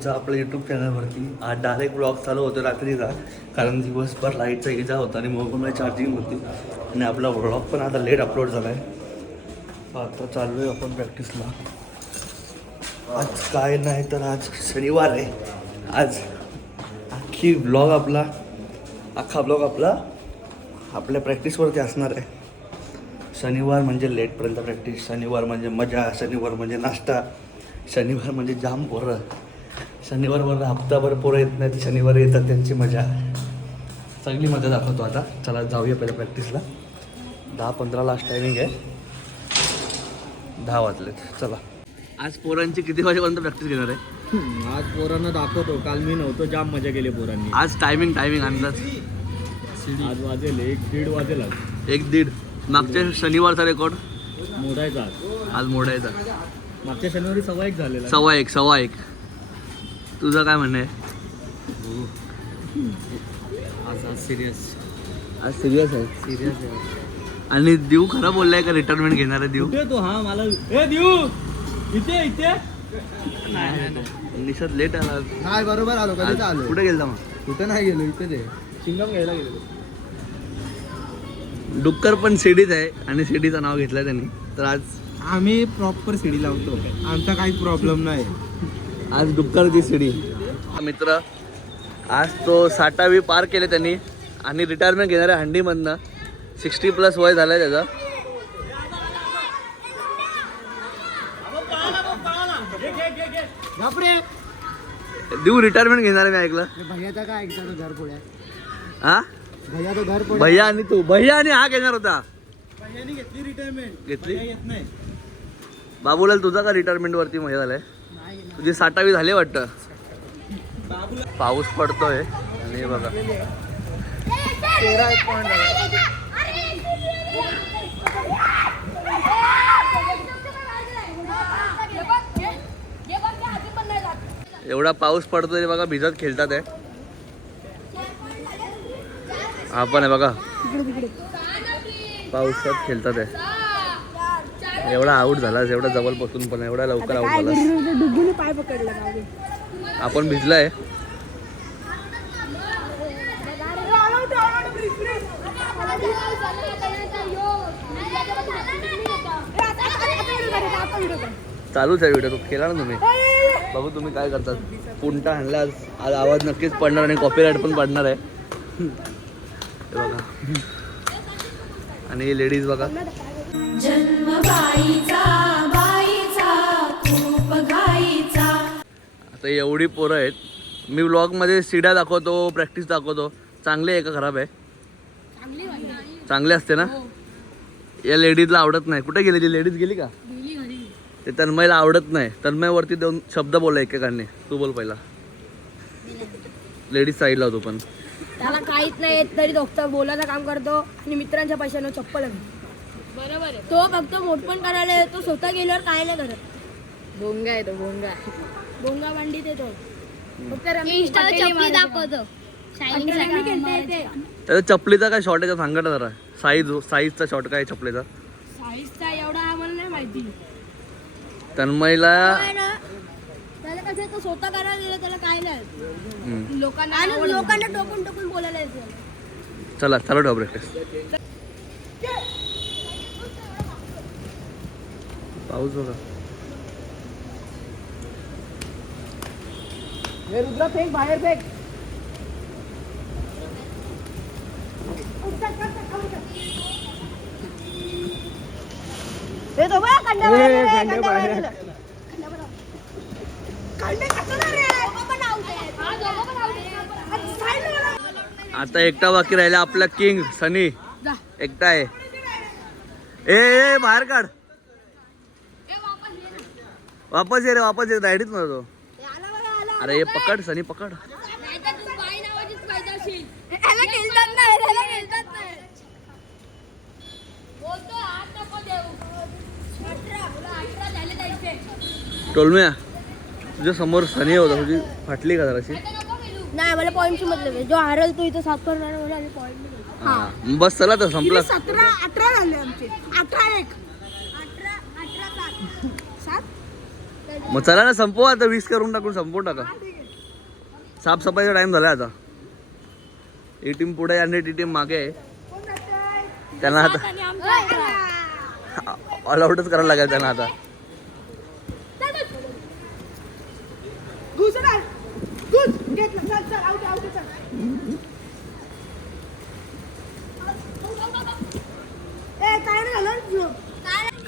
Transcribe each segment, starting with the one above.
तुमचं आपल्या यूट्यूब चॅनलवरती. आज डायरेक्ट ब्लॉग चालू होतो रात्रीचा, कारण दिवसभर लाईटचा इजा होता आणि मोबाईलमध्ये चार्जिंग होती आणि आपला ब्लॉग पण आता लेट अपलोड झाला आहे. आता चालू आहे आपण प्रॅक्टिसला. आज काय नाही तर आज शनिवार आहे. आज अख्खा ब्लॉग आपला आपल्या प्रॅक्टिसवरती असणार आहे. शनिवार म्हणजे लेटपर्यंत प्रॅक्टिस, शनिवार म्हणजे मजा, शनिवार म्हणजे नाश्ता, शनिवार म्हणजे जाम पोरं. शनिवारवर हप्ताभर पोरं येत नाहीत, शनिवार येतात त्यांची मजा. चांगली मजा दाखवतो आता. चला जाऊया पहिल्या प्रॅक्टिसला. 10:15 लास्ट टायमिंग आहे. 10 वाजलेत. चला. आज पोरांची किती वाजेपर्यंत प्रॅक्टिस घेणार आहे? आज पोरांना दाखवतो. काल मी नव्हतो, जाम मजा केली पोरांनी. आज टायमिंग अंदाज आज वाजेल 1-1:30 वाजेल. 1-1:30. मागच्या शनिवारचा रेकॉर्ड मोडायचा आज मोडायचा. मागच्या शनिवारी 1:15 झालेला. 1:15. तुझं काय म्हणणं आहे? आज सिरियस आहे. आणि देऊ खरं बोललाय का रिटायरमेंट घेणार आहे देऊ? कुठे तो? हा मला देऊ इथे निशात लेट आला. नाही बरोबर आलो. कधीच आलो. कुठे गेलता मग? कुठे नाही गेलो, इथेच आहे. चिंगम घ्यायला गेलो. डुक्कर पण सीडीत आहे आणि सीडीचं नाव घेतलं त्यांनी. तर आज आम्ही प्रॉपर सीडी लावतो, आमचा काही प्रॉब्लेम नाही. आज डुक्करची सीडी. मित्र आज तो 60वी पार केले त्यांनी आणि रिटायरमेंट घेणार आहे हंडीमधनं. 60+ वय झालं आहे त्याचं. देऊ रिटायरमेंट घेणार आहे मी ऐकलं. भैयाचा काय ऐकतो घर पुढे. हा भैया तो घर पुढे. भैया आणि तू. भैया आणि हा घेणार होता. भैयानी घेतली रिटायरमेंट. घेतली. येत नाही. बाबूलाल तुझा का रिटायरमेंट वरती मजा झालाय? तुझी 60वी झाली वाटतं. पाऊस पडतोय आणि बघा एवढा पाऊस पडतोय बघा. भिजत खेळतात आहे. आपण आहे बघा पावसात खेळतात आहे. एवढा आऊट झाला, एवढा जवळ बसून पण एवढा लवकर आऊट झाला. पाय पकडला. आपण भिजलाय. चालूच आहे व्हिडिओ. तो खेळा ना तुम्ही. बघू तुम्ही काय करतात. पुंटा आणला आज आवाज नक्कीच पडणार आणि कॉपीराईट पण पडणार आहे. बघा आणि लेडीज बघा. आता एवढी पोरं आहेत. मी व्लॉगमध्ये सीड्या दाखवतो, प्रॅक्टिस दाखवतो. चांगली आहे का खराब आहे? चांगली असते ना. या लेडीजला आवडत नाही. कुठे गेली ती लेडीज? गेली का? ते तन्मयला आवडत नाही. तन्मयवरती 2 शब्द बोला एकेकाने. तू बोल पहिला. लेडीज साईडला होतो पण त्याला काहीच नाही येत तरी डॉक्टर बोलायचं काम करतो आणि मित्रांच्या पैशानं चप्पल बरोबर आहे. तो फक्त मोठपण करायला येतो, स्वतः गेल्यावर काय नाही करत. भोंगा आहे तो. भोंगा पंडित आहे तो. फक्त चप्पली दाखवतो. त्याच्या चपलीचा काय शॉर्ट आहे सांगा ना जरा. साईजचा शॉर्ट काय चपलीचा? साईजचा एवढा आम्हाला नाही माहिती. तन्मयला त्याला कसं तो स्वतः करायला गेलं त्याला काय नाही. लोकांना टोकून बोलायला येतं. चला चालू ठेवा प्रॅक्टिस. पाऊस बघा. रुद्रा फेक बाहेर फेक. आता एकटा बाकी राहिला आपला किंग सनी. एकटा आहे. ए बाहेर काढ. वापस ये रे. रायडीच नव्हतो. अरे हे पकड सनी पकड. टोलम्या तुझ्या समोर सनी होता. तुझी फाटली का जराशी? नाही मला पॉईंटची मतलब आहे. जो हरल तो इथं 7 करणार मला आणि पॉईंट. बस चला तर संपला. 17-18 झाले आमचे. 18-1. मग चला ना संपवा आता. 20 करून टाकून संपवून टाका. साफसफाईचा टाइम झाला आता. ही टीम पुढे आणि ती टीम मागे आहे. त्यांना आता ऑल आउटच करायला लागेल त्यांना आता.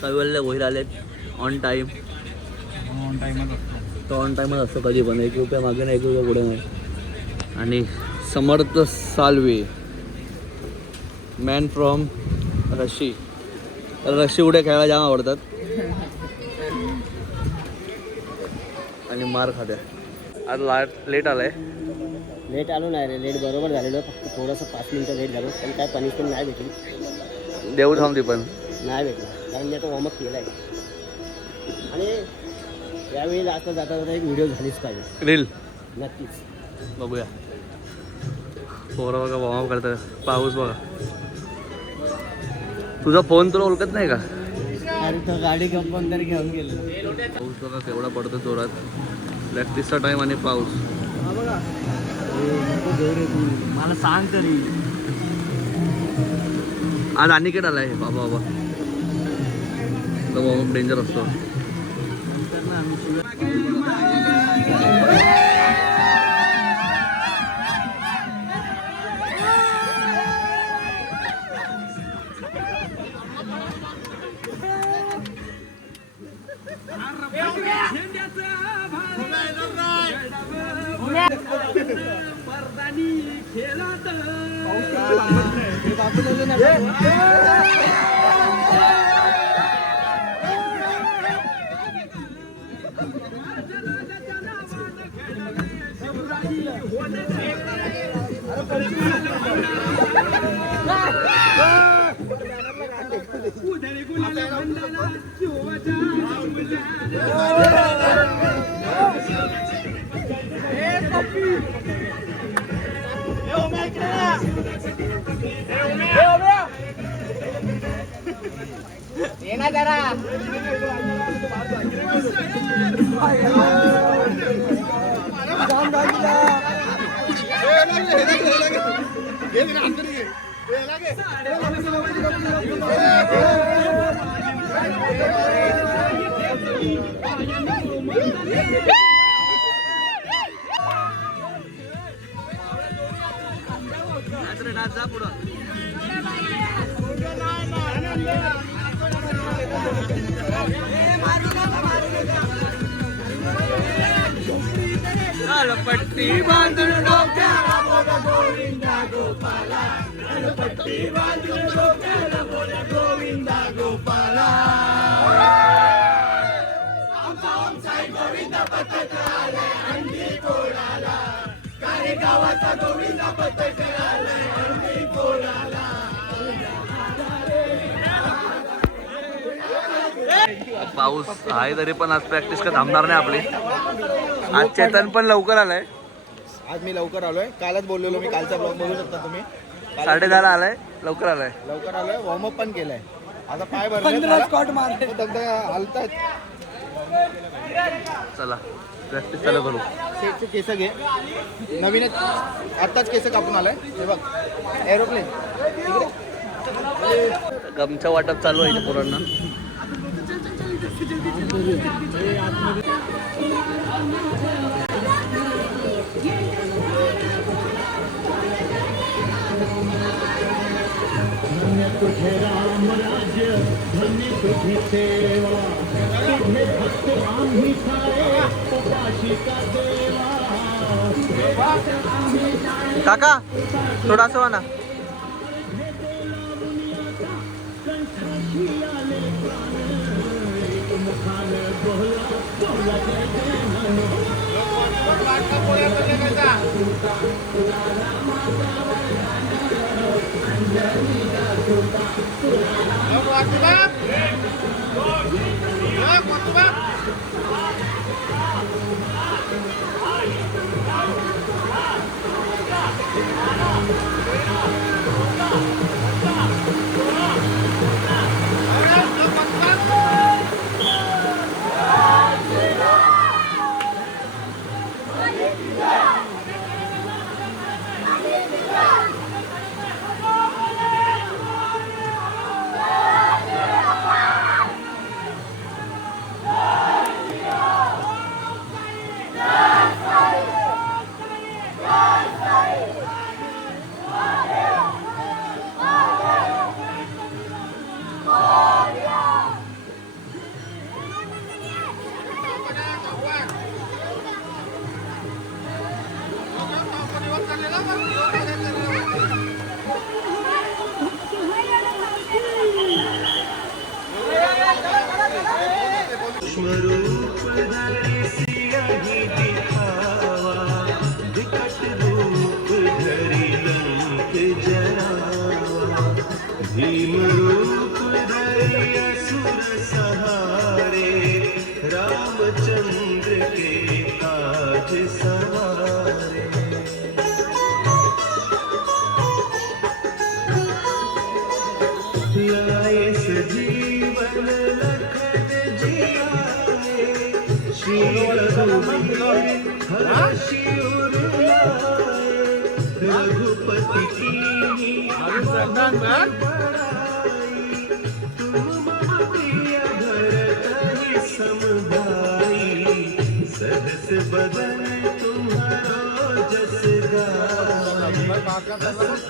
कळवले वहीर आले ऑन टाइम. तो ऑन टाइमच असतो कधी पण. 1 रुपया मागे नाही 1 रुपया पुढे नाही. आणि समर्थ साल्वे मॅन फ्रॉम रशी. रशी उड्या खेळायला जाम आवडतात आणि मार खात्या. आज लेट आलाय. लेट आलो नाही रे. लेट बरोबर झालेलं. फक्त थोडंसं 5 मिनिटं लेट झालं. पण काय पनिशमेंट नाही भेटली. देऊ थांबते पण नाही भेटला कारण मी आता वॉर्मअप केला आहे. आणि यावेळी जाता जाता एक व्हिडिओ झालीच पाहिजे. रील नक्कीच बघूया. पोरं बघा वॉर्मअप करतात. पाऊस बघा. तुझा फोन तुला ओळखत नाही का? अरे तो गाडी कंपाऊंड तरी घेऊन गेलो. पाऊस बघा केवढा पडतो जोरात. प्रॅक्टिसचा टाइम आणि पाऊस. मला सांग तरी. आज अनिकेट आलाय बाबा बाबा. वॉर्मअप डेंजर असतो. पट्टी बांधून डोक्याला बोला गोविंदा गोपाला. पट्टी बांधून डोक्याला बोला गोविंदा गोपाला. आमचा गोविंदा पथक आलाय अंडी पोळाला. काही गावाचा गोविंदा पथक आलाय अंडी पोळाला. पाऊस आहे तरी पण आज प्रॅक्टिस का थांबणार नाही आपली. आज चेतन पण लवकर आलाय. आज मी लवकर आलोय. कालच बोललेलो मी. कालचा ब्लॉग बघू शकता तुम्ही. 10:30 आलाय. लवकर आलाय. लवकर आलोय. वॉर्मअप पण केलाय. आता पाय भरले स्कॉट मारले. हलतात. चला प्रॅक्टिस चालू करू. सेटचे केस घे. नवीनच आत्ताच केस कापून आलाय. हे बघ एरोप्लेन. गमच्या वाटप चालू आहे पोरांना. काका थोडासा वाना.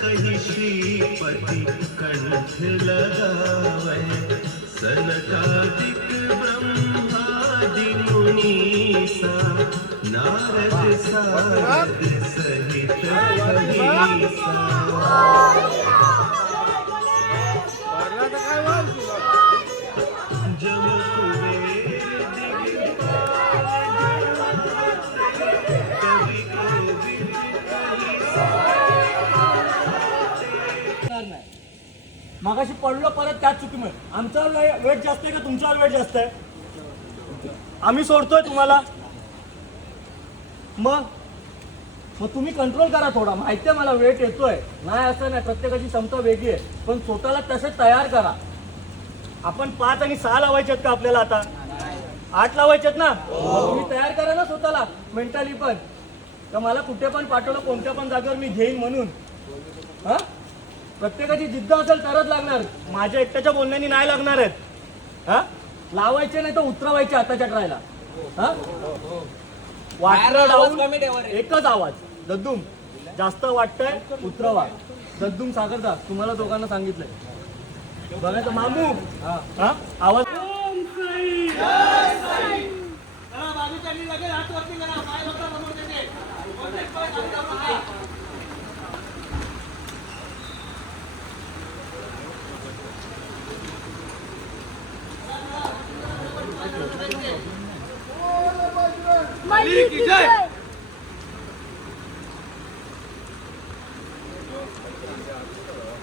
कहीं श्रीपति कंठ लगावे सनकादिक ब्रह्मादि मुनीसा नारद सारद सहित कहीसा मागाशी पडलो परत त्याच चुकीमुळे. आमचा वेट जास्त आहे का तुमच्यावर वेट जास्त आहे? आम्ही सोडतोय तुम्हाला, मग तुम्ही कंट्रोल करा थोडा. माहिती आहे मला वेट येतोय, नाही असं नाही, प्रत्येकाची क्षमता वेगळी आहे, पण स्वतःला तसे तयार करा. आपण 5 आणि 6 लावायचे आहेत का आपल्याला? आता 8 लावायचे आहेत ना. तुम्ही तयार करा ना स्वतःला मेंटली पण, तर मला कुठे पण पाठवलं कोणत्या पण जागेवर मी घेईन म्हणून. हा, प्रत्येकाची जिद्द असेल तरच लागणार, माझ्या एकट्याच्या बोलण्यानी नाही लागणार आहेत. हा, लावायचे नाही तर उतरवायचे आताच्या ट्रायला. हा, वाटलं डाऊन, एकच आवाज दद्दूम. जास्त वाटतंय उतरवा. दद्दूम सागरदा तुम्हाला दोघांना सांगितलंय बघायचं. मामू हा आवाज.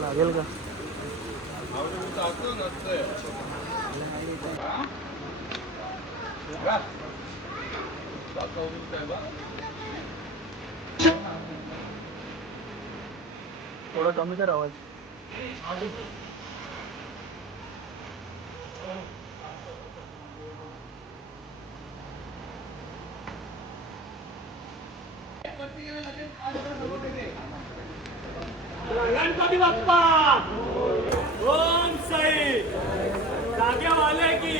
लागेल का? थोडा कमी कर आवाज. गणपती बाप्पा ओम साई जागेवाले की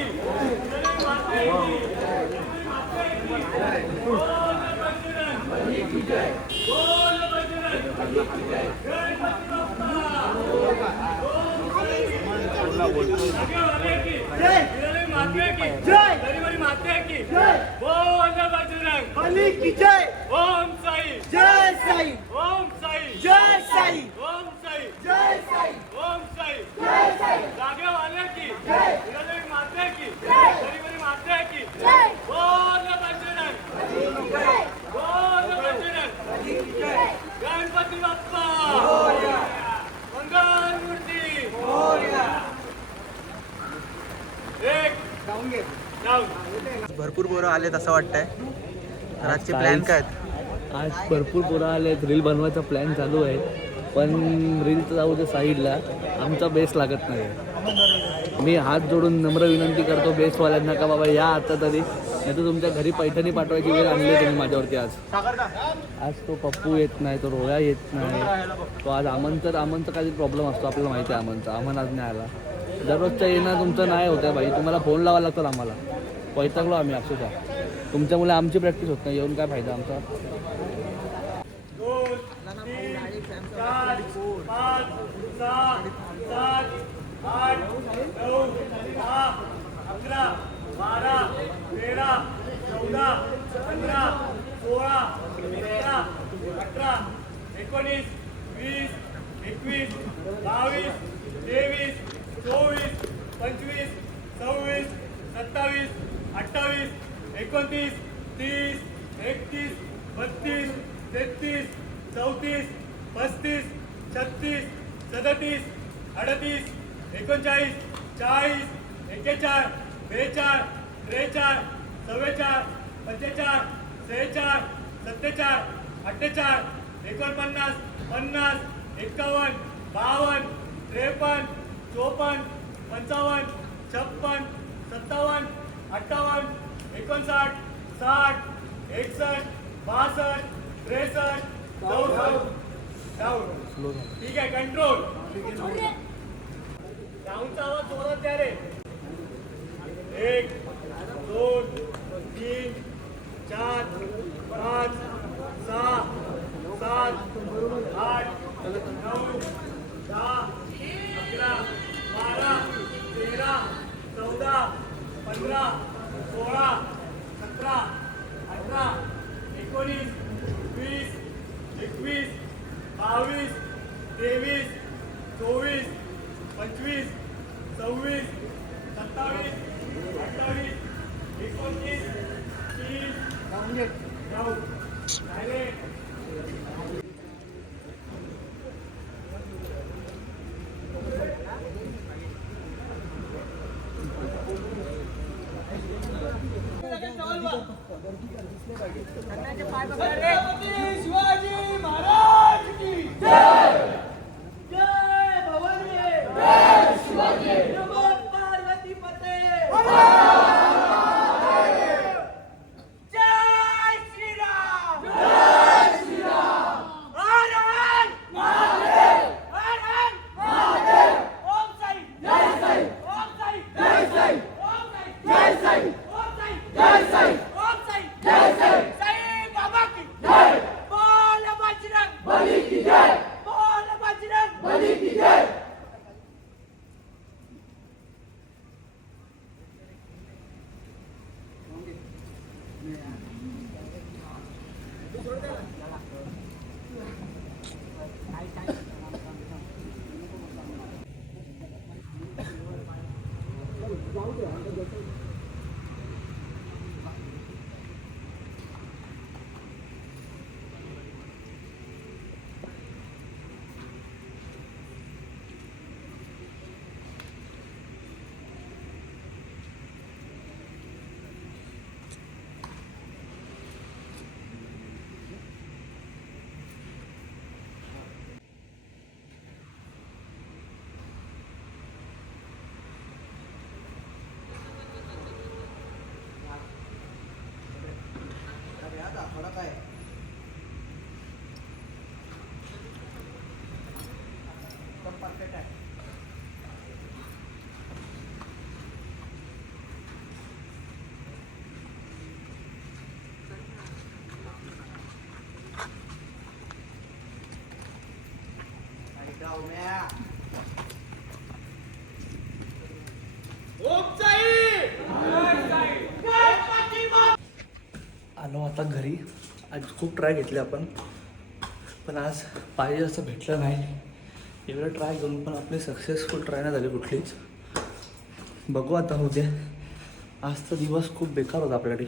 ओम साई जय साई ओम साई जय साई ओम साई जय साई ओम साई जय साई जागेवाले की जय माते की जय गरीबरी माते की जय बोल बजरंग बोल बजरंग गणपती बाप्पा मंगल मूर्ती एक डाऊन घे डाऊन. भरपूर पोरं आलेत असं वाटतंय. तर आजचे प्लॅन काय आहेत? आज भरपूर पोरं आले आहेत. रील बनवायचा प्लॅन चालू आहे, पण रीलचं जाऊ दे साईडला, आमचा बेस लागत नाही. मी हात जोडून नम्र विनंती करतो बेसवाल्यांना का बाबा या आता तरी, नाही तर तुमच्या घरी पैठणी पाठवायची वेळ आणली तुम्ही माझ्यावरती. आज तो पप्पू येत नाही, तो रोया येत नाही, तो आज अमनचा काही प्रॉब्लेम असतो आपल्याला माहिती आहे. अमन आज नाही आला. दररोजचं येणं तुमचं नाही होतं बाई, तुम्हाला फोन लावायला लागतात आम्हाला. वैतागलो आम्ही अक्षरशः. तुमच्यामुळे आमची प्रॅक्टिस होत नाही, येऊन काय फायदा आमचा. 2, 3, 4, 5, 6, 7, 8, 9, 10, 11, 12, 13, 14, 15, 16, 17, 18, 19, 20, 21, 22, 23, 24, 25, 26, 27, 28, 29, 30, 31, 32, 33, 34, 35, 36, 37, 38, 39, 40, 41, 42, 43, 44, 45, 46, 47, 48, 49, 50, 51, 52, 53, 54, 55, 56, 57, 58, 59, 60, 61, 62, 63, 64. डाऊन. ठीक आहे, कंट्रोल. डाऊनचा आवाज जोरात द्या रे. 1, 2, 3, 4, 5, 6, 7, 8, 9, 10, 11, 12, 13, 14, 15, 16, 17, 18, 19, 20, 21, 22, 23, 24, 25, 26, 27, 28, 29, 30. जाऊ. Silent. शिवाजी महाराज की जय. जय भवानी. जय शिवाजी. नमो पार्वती पते. जय श्रीराम. जय श्रीराम. हर हर महादेव. हर हर महादेव. ओम साई. जय साई. ओम साई. जय साई. ओम साई. जय साई. ओम साई. जय साई. ओम साई. जय साई. साई बाबा की जय. बोल बजरंग बली की जय. बोल बजरंग बली की जय. आलो आता घरी. आज खूप ट्राय घेतले आपण, पण आज पाहिजे असं भेटलं नाही. एवढं ट्राय करून पण आपली सक्सेसफुल ट्राय नाही झाली कुठलीच. बघू आता उद्या. आज तर दिवस खूप बेकार होता आपल्याकडे.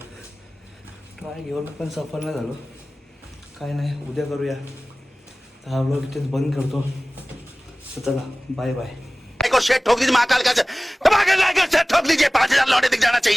ट्राय घेऊन पण सफल नाही झालो. काय नाही, उद्या करूया. हा व्लॉग इथेच बंद करतो. तर चला, बाय बाय. को शेट ठोक दीजिए महाकाल का ठोक दीजिए 5,000 लौटे दिख जाना चाहिए.